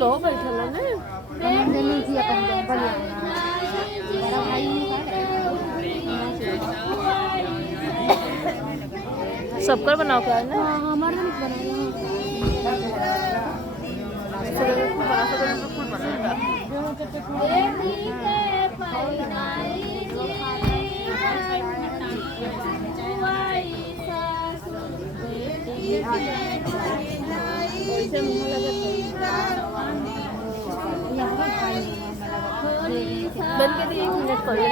lỗ बैठल है ना नहीं थी अपन टेंपल मेरा भाई सबकर बनाओ का है ना हमारे तो नहीं बन के 1 मिनट कर ले